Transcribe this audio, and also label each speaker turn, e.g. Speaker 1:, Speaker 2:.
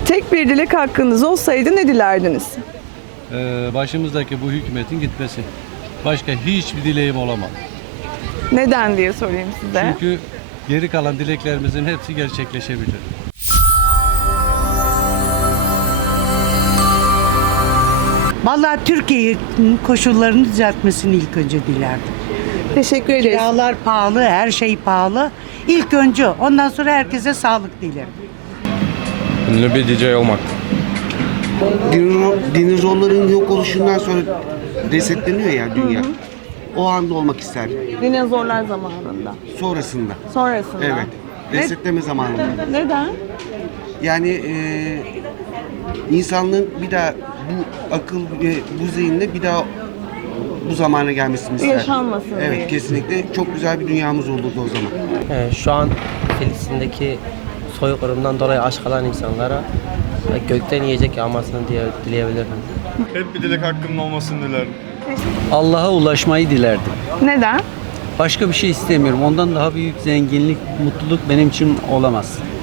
Speaker 1: Tek bir dilek hakkınız olsaydı ne dilerdiniz?
Speaker 2: Başımızdaki bu hükümetin gitmesi. Başka hiçbir dileğim olamaz.
Speaker 1: Neden diye sorayım size.
Speaker 2: Çünkü geri kalan dileklerimizin hepsi gerçekleşebilir.
Speaker 3: Vallahi Türkiye'nin koşullarını düzeltmesini ilk önce dilerdim.
Speaker 1: Teşekkür ederiz.
Speaker 3: Kiralar pahalı, her şey pahalı. İlk önce, ondan sonra herkese sağlık dilerim.
Speaker 4: Ünlü bir DJ olmak.
Speaker 5: Dinozorların yok oluşundan sonra resetleniyor ya dünya. O anda olmak isterdim.
Speaker 1: Dinozorlar zamanında.
Speaker 5: Sonrasında.
Speaker 1: Sonrasında.
Speaker 5: Evet. Resetleme zamanında.
Speaker 1: Neden?
Speaker 5: Yani insanlığın bir daha bu akıl ve bu zihinle bir daha bu zamana gelmesini isterdim.
Speaker 1: Yaşanmasın
Speaker 5: Evet,
Speaker 1: diye.
Speaker 5: kesinlikle. Çok güzel bir dünyamız olurdu o zaman.
Speaker 6: Şu an Filistin'deki soykırımdan dolayı aç kalan insanlara gökten yiyecek yağmasını dileyebilirim.
Speaker 4: Hep bir dilek hakkımın olmasını dilerim.
Speaker 7: Allah'a ulaşmayı dilerdim.
Speaker 1: Neden?
Speaker 7: Başka bir şey istemiyorum. Ondan daha büyük zenginlik, mutluluk benim için olamaz.